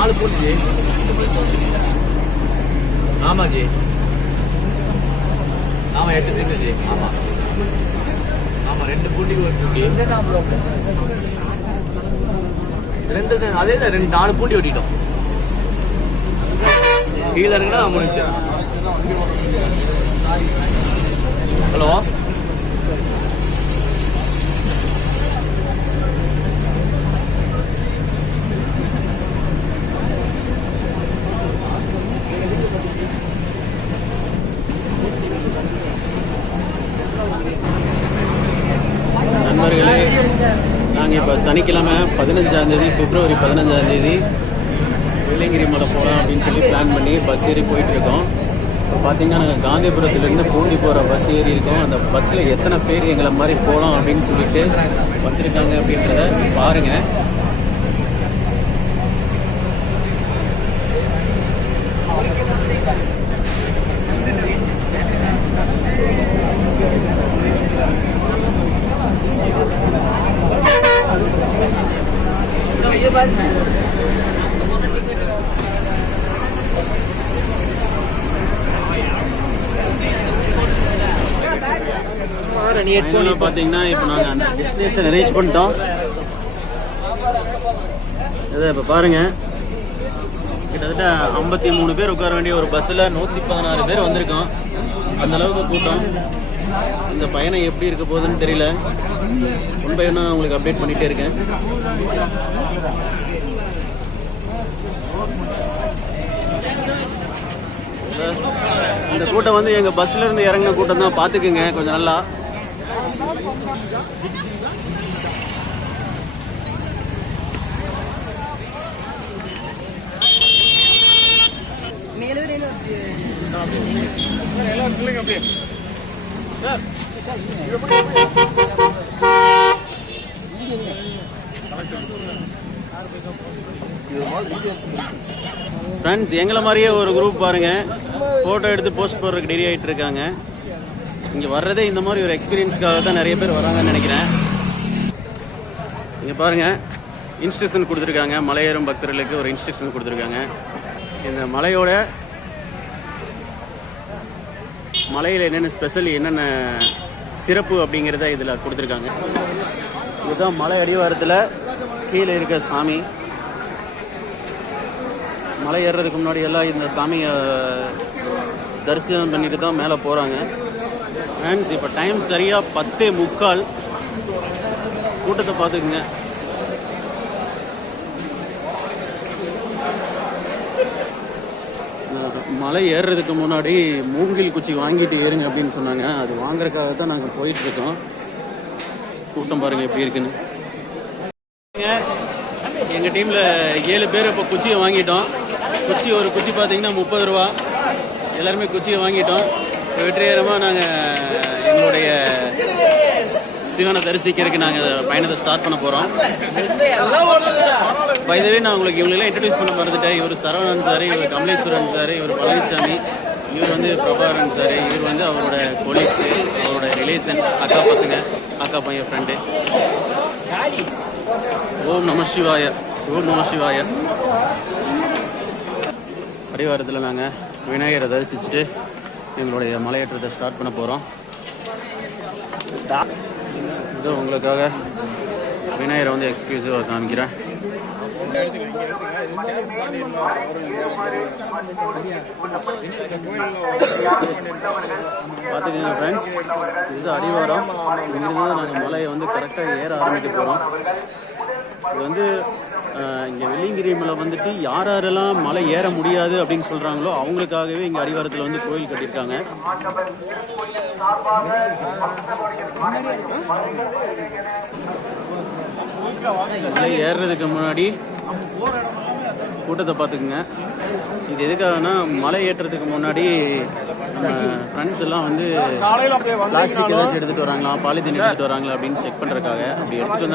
4 Poondi G. ஆமா G, ஆமா 8 சீட்டு G. ஆமா ஆமா 2 பூண்டிக்கு ஒரு பூண்டி. அதே தான் 4 பூண்டி வெட்டிட்டோம். கீழே இருக்குன்னா முடிச்சு. ஹலோ நண்பர்களே, நாங்கள் இப்போ சனிக்கிழமை 15ஆம் தேதி பிப்ரவரி 15ஆம் தேதி வெள்ளியங்கிரி மலை போகலாம் அப்படின்னு சொல்லி பிளான் பண்ணி பஸ் ஏறி போயிட்டுருக்கோம். இப்போ பார்த்தீங்கன்னா நாங்கள் காந்திபுரத்துலேருந்து பூண்டி போகிற பஸ் ஏறி இருக்கோம். அந்த பஸ்ஸில் எத்தனை பேர் எங்களை மாதிரி போகலாம் அப்படின்னு சொல்லிட்டு வந்திருக்காங்க அப்படின்றத பாருங்கள். பார்த்தீங்கன்னா இப்போ நாங்கள் அந்த டெஸ்டினேஷன் ரீச் பண்ணிட்டோம். இதை இப்போ பாருங்கள், கிட்டத்தட்ட 53 பேர் உட்கார வேண்டிய ஒரு பஸ்ஸில் 116 பேர் வந்திருக்கோம். அந்த அளவுக்கு கூட்டம். இந்த பயணம் எப்படி இருக்க போகுதுன்னு தெரியல. ஒன் பை ஒன்னா நான் உங்களுக்கு அப்டேட் பண்ணிகிட்டே இருக்கேன். இந்த கூட்டம் வந்து எங்கள் பஸ்ஸில் இருந்து இறங்கின கூட்டம் தான், பார்த்துக்குங்க கொஞ்சம் நல்லா. ஃப்ரெண்ட்ஸ், எங்களை மாதிரியே ஒரு குரூப் பாருங்கள், ஃபோட்டோ எடுத்து போஸ்ட் போடுறதுக்கு ரெடி ஆகிட்டு இருக்காங்க. இங்கே வர்றதே இந்த மாதிரி ஒரு எக்ஸ்பீரியன்ஸ்க்காக தான் நிறைய பேர் வராங்கன்னு நினைக்கிறேன். இங்கே பாருங்கள், இன்ஸ்ட்ரக்ஷன் கொடுத்துருக்காங்க. மலையேறும் பக்தர்களுக்கு ஒரு இன்ஸ்ட்ரக்ஷன் கொடுத்துருக்காங்க. இந்த மலையில் என்னென்ன ஸ்பெஷல், என்னென்ன சிறப்பு அப்படிங்கிறத இதில் கொடுத்துருக்காங்க. இதுதான் மலை அடிவாரத்தில் கீழே இருக்க சாமி. மலை ஏறுறதுக்கு முன்னாடி எல்லாம் இந்த சாமியை தரிசனம் பண்ணிட்டு தான் மேலே போகிறாங்க. ஃப்ரெண்ட்ஸ், இப்போ டைம் சரியாக 10:45. கூட்டத்தை பார்த்துக்குங்க. மலை ஏறுறதுக்கு முன்னாடி மூங்கில் குச்சி வாங்கிட்டு ஏறுங்க அப்படின்னு சொன்னாங்க. அது வாங்குறதுக்காக தான் நாங்கள் போயிட்டுருக்கோம். கூட்டம் பாருங்கள் எப்படி இருக்குன்னு. எங்கள் டீமில் 7 பேர் இப்போ குச்சியை வாங்கிட்டோம். ஒரு குச்சி பார்த்தீங்கன்னா 30 ரூபா. எல்லாருமே குச்சியை வாங்கிட்டோம். வெற்றிகரமாக நாங்கள் எங்களுடைய சிவனை தரிசிக்கிறதுக்கு நாங்கள் பயணத்தை ஸ்டார்ட் பண்ண போகிறோம். பைதவே நான் உங்களுக்கு இவங்களெல்லாம் இன்ட்ரடியூஸ் பண்ண மறந்துட்டேன். இவர் சரவணன் சார், இவர் கமலேஸ்வரன் சார், இவர் பழனிசாமி, இவர் வந்து பிரபாகரன் சார், இவர் வந்து அவரோட கொலீக்ஸு, அவரோட ரிலேஷன், அக்கா பசங்க, அக்கா பையன் ஃப்ரெண்டு. ஓம் நம சிவாய, ஓம் நம சிவாய. அடிவாரத்தில் நாங்கள் விநாயகரை தரிசிச்சுட்டு எங்களுடைய மலையேற்றத்தை ஸ்டார்ட் பண்ண போகிறோம். இது உங்களுக்காக விநாயகரை வந்து எக்ஸ்க்ளூசிவாக காமிக்கிறேன். பார்த்துக்கோங்க ஃப்ரெண்ட்ஸ், இது அடிவாரம். இங்கிருந்து நாங்கள் மலையை வந்து கரெக்டாக ஏற ஆரம்பிக்க போகிறோம். இது வந்து இங்கே வெள்ளியங்கிரி மலை வந்துட்டு யாரெல்லாம் மலை ஏற முடியாது அப்படின்னு சொல்கிறாங்களோ அவங்களுக்காகவே இங்கே அடிவாரத்தில் வந்து கோயில் கட்டியிருக்காங்க. மலை ஏறுறதுக்கு முன்னாடி கூட்டத்தை பார்த்துக்குங்க. இது எதுக்காகனா, மலை ஏற்றத்துக்கு முன்னாடி ஃப்ரெண்ட்ஸ் எல்லாம் வந்து பிளாஸ்டிக் ஏதாச்சும் எடுத்துகிட்டு வராங்களா, பாலித்தீன் எடுத்துகிட்டு வராங்களா அப்படின்னு செக் பண்ணுறதுக்காக. அப்படி எடுத்துகிட்டு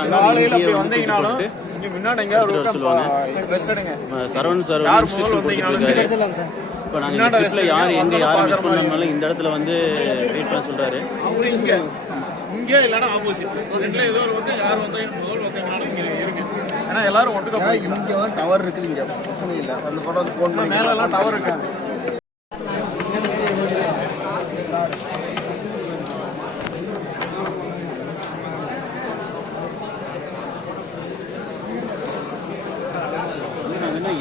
வந்தாங்கன்னா சொல்லுவாங்க. சரவணன் சார் இன்ஸ்ட்ரக்ஷன் கொடுத்துருக்காரு. இப்போ நாங்கள் இந்த ட்ரிப்பில் யாரை மிஸ் பண்ணாலும் இந்த இடத்துல வந்து வெயிட் பண்ண சொல்கிறாரு. இங்கே இல்லைன்னா ஆப்போசிட் ரெண்டுல ஏதோ ஒரு வந்து யார் வந்தாலும் முதல் வந்தீங்கனாலும் இங்கே இருக்கு. ஏன்னா எல்லாரும் ஒட்டுக்கா இங்கே டவர் இருக்குது, இங்கே பிரச்சனை இல்லை. அந்த படம் வந்து ஃபோன் பண்ணி மேலெல்லாம் டவர் இருக்காது.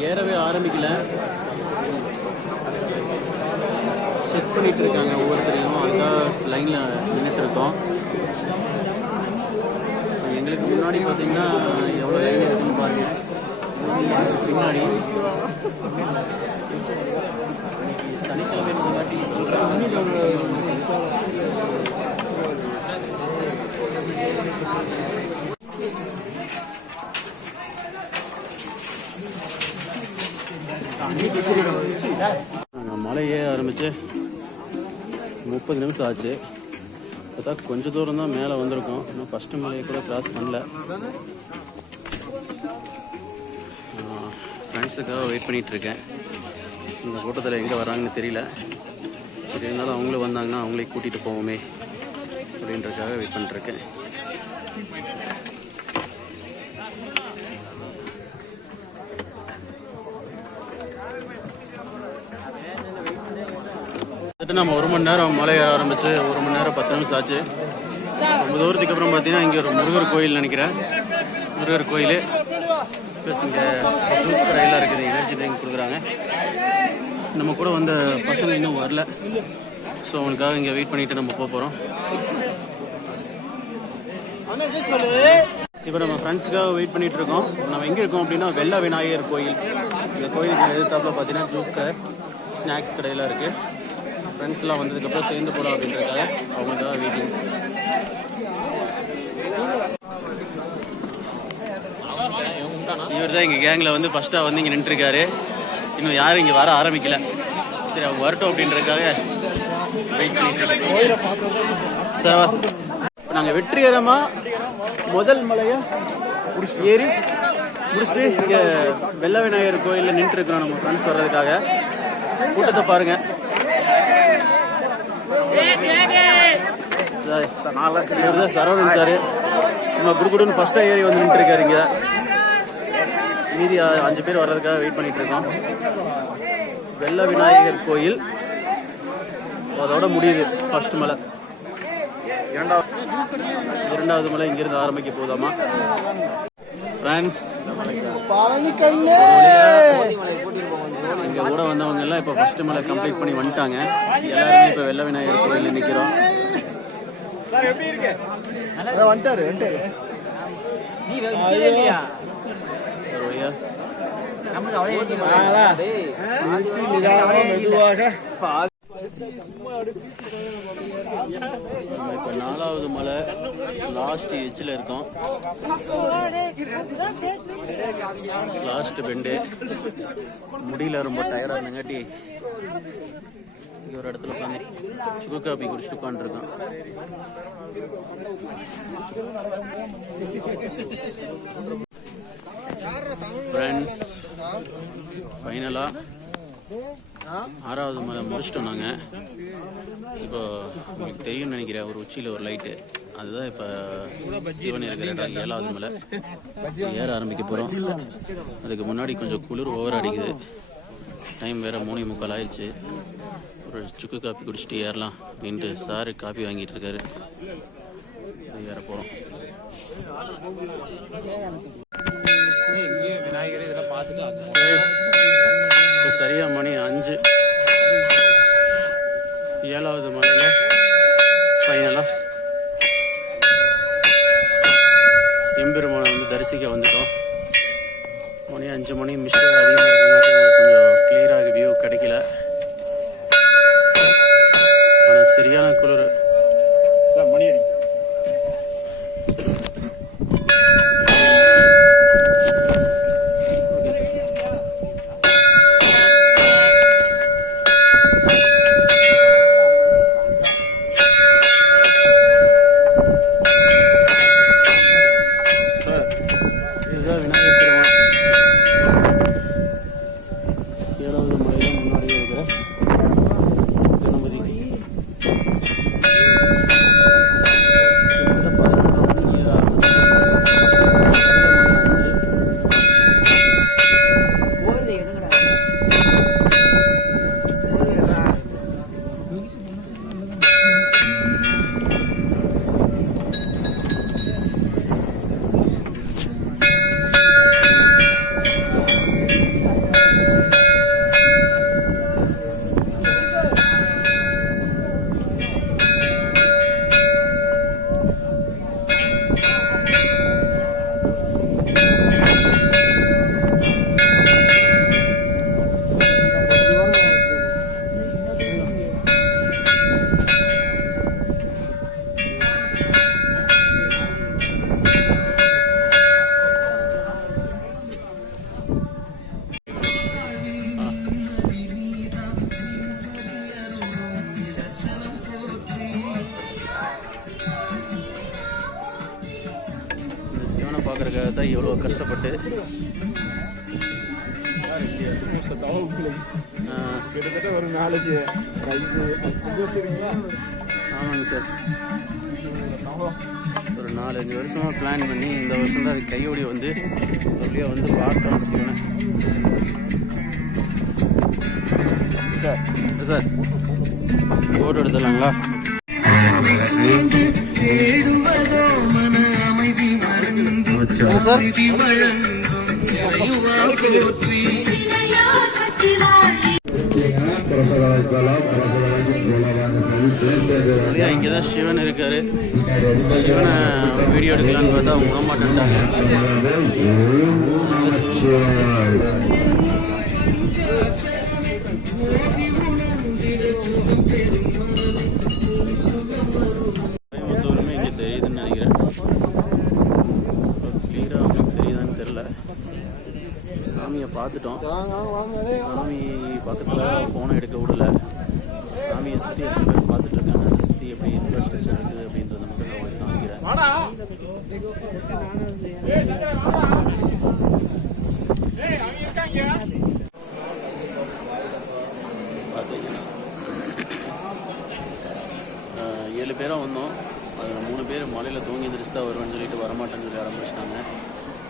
ஏறவே ஆரம்பிக்கல, செக் பண்ணிட்டு இருக்காங்க ஒவ்வொருத்தரையும். அதுக்காக லைனில் நின்றுட்டு இருக்கோம். எங்களுக்கு முன்னாடி பார்த்தீங்கன்னா எவ்வளோ லைன் இருக்குன்னு பாருங்க. பின்னாடி சனிக்கிழமை முன்னாடி மழையே ஆரம்பிச்சு 30 நிமிஷம் ஆச்சு. பார்த்தா கொஞ்சம் தூரம் தான் மேலே வந்திருக்கோம். இன்னும் ஃபஸ்ட்டு மலையை கூட கிராஸ் பண்ணல. ஃப்ரெண்ட்ஸுக்காக வெயிட் பண்ணிகிட்ருக்கேன். இந்த கூட்டத்தில் எங்கே வராங்கன்னு தெரியல. சரி, இருந்தாலும் அவங்களும் வந்தாங்கன்னா அவங்களே கூட்டிகிட்டு போவோமே அப்படின்றதுக்காக வெயிட் பண்ணிட்டுருக்கேன். நம்ம 1 மணி நேரம் மலை ஏற ஆரம்பிச்சு 1 மணி நேரம் 10 நிமிஷம் ஆச்சு. ரொம்ப தூரத்துக்கு அப்புறம் பார்த்தீங்கன்னா இங்கே ஒரு முருகர் கோயில் நினைக்கிறேன். முருகர் கோயில் ப்ளஸ் இங்கே ஜூஸ் கடையெல்லாம் இருக்குது. எனர்ஜி ட்ரிங்க் கொடுக்குறாங்க. நம்ம கூட வந்த பசங்க இன்னும் வரல. ஸோ அவங்களுக்காக இங்கே வெயிட் பண்ணிவிட்டு நம்ம போக போகிறோம். இப்போ நம்ம ஃப்ரெண்ட்ஸுக்காக வெயிட் பண்ணிகிட்டு இருக்கோம். நம்ம எங்கே இருக்கோம் அப்படின்னா வெள்ள விநாயகர் கோயில். இந்த கோயிலுக்கு எதிர்த்தாப்பில் பார்த்தீங்கன்னா ஜூஸ் கடை, ஸ்நாக்ஸ் கடையெல்லாம் இருக்குது. ஃப்ரெண்ட்ஸ்லாம் வந்ததுக்கப்புறம் சேர்ந்து போகலாம் அப்படின்றதுக்காக அவங்களுக்காக வெயிட்டிங். இவர் தான் எங்கள் கேங்கில் வந்து ஃபஸ்ட்டாக வந்து இங்கே நின்றுருக்காரு. இன்னும் யாரும் இங்கே வர ஆரம்பிக்கல. சரி, அவங்க வரட்டும் அப்படின்றதுக்காக வெயிட் பண்ணிட்டு சார். இப்போ நாங்கள் வெற்றிகரமாக முதல் மலையை ஏறி முடிச்சுட்டு இங்கே வெள்ள விநாயகர் கோயிலில் நின்றுருக்கிறோம். நம்ம ஃப்ரெண்ட்ஸ் வர்றதுக்காக. கூட்டத்தை பாருங்கள். சரவணன் சார் நம்ம குடுகுடுன்னு ஃபஸ்ட்டாக ஏறி வந்து நின்றுருக்காரு. இங்கே மீதி 5 பேர் வர்றதுக்காக வெயிட் பண்ணிட்டு இருக்கோம். வெள்ள விநாயகர் கோயில் அதோட முடியுது ஃபர்ஸ்ட் மலை. இரண்டாவது மலை இங்கிருந்து ஆரம்பிக்க போதாமா ஃப்ரெண்ட்ஸ். இங்கே கூட வந்தவங்க எல்லாம் இப்போ ஃபர்ஸ்ட் மலை கம்ப்ளீட் பண்ணி வந்துட்டாங்க. எல்லாருமே இப்போ வெள்ள விநாயகர் கோயிலில் நிற்கிறோம். இப்போ 4வது மலை லாஸ்ட் எட்ஜில் இருக்கோம். Last bend. முடியல, ரொம்ப டயர்டாக இருந்தங்காட்டி இங்கே ஒரு இடத்துல உட்காந்து சுக்கு காப்பி குடிச்சிட்டு உட்காந்துருக்கோம். ஃப்ரெண்ட்ஸ், ஃபைனலாக 6வது மலை முடிச்சிட்டோம் நாங்கள். இப்போ உங்களுக்கு தெரியும்னு நினைக்கிறேன், ஒரு உச்சியில் ஒரு லைட்டு, அதுதான் இப்போ சிவன் இருக்கிற இடம். 7வது மலை ஏற ஆரம்பிக்க போகிறோம். அதுக்கு முன்னாடி கொஞ்சம் குளிர் ஓவர் அடிக்குது. டைம் வேறு 3:45 ஆயிடுச்சு. ஒரு சுக்கு காப்பி குடிச்சிட்டு ஏறலாம் அப்படின்ட்டு சாரு காப்பி வாங்கிட்டு இருக்காரு. ஏற போகிறோம். இப்போ சரியா மணி 5. 7வது மலையில் ஃபைனலாக எம்பெருமானை வந்து தரிசிக்க வந்துட்டோம். மணி 5 மணி மிஸ்டேக் அதிகமாக இருக்குங்காட்டி கொஞ்சம் கிளியராக வியூ கிடைக்கல. ஆனால் சரியான குளிர் சார். மணி அடி வர எவ்வளோ கஷ்டப்பட்டு. கிட்டத்தட்ட ஒரு நாளைக்கு ஆமாங்க சார், ஒரு 4-5 வருஷமாக பிளான் பண்ணி இந்த வருஷம் தான் அது கையோடி வந்து அப்படியே வந்து பார்க்குறோம் சிவனை. Sir photo எடுத்துடலாங்களா? சார் இங்கேதான் சிவன் இருக்காரு. சிவனை வீடியோ எடுக்கலான்னு பார்த்தா அவங்க விடமாட்டேன்ட்டாங்க. கோயம்புத்தூருமே இங்கே தெரியுதுன்னு நினைக்கிறேன். கிளியராக அவங்களுக்கு தெரியுதான்னு தெரில. சாமியை பார்த்துட்டோம். சாமி பக்கத்தில் ஃபோனை எடுக்க விடல. சாமியை சுற்றி எத்தனை பேர் பார்த்துட்டு இருக்காங்க, அதை சுற்றி எப்படி இன்ஃப்ராஸ்ட்ரக்சர் இருக்குது அப்படின்றத மட்டும் நான் உங்களுக்கு காமிக்கிறேன். பார்த்தீங்கன்னா 7 பேராக வந்தோம். அதில் 3 பேர் மலையில் தூங்கி எந்திரிச்சு தான் வருவேன்னு சொல்லிட்டு வரமாட்டேன்னு சொல்லி ஆரம்பிச்சிட்டாங்க.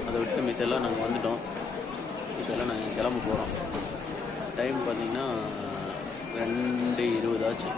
அதை விட்டு மித்தெல்லாம் நாங்கள் வந்துட்டோம். இப்போல்லாம் நாங்கள் கிளம்ப போகிறோம். டைம் பார்த்தீங்கன்னா 2:20 ஆச்சு.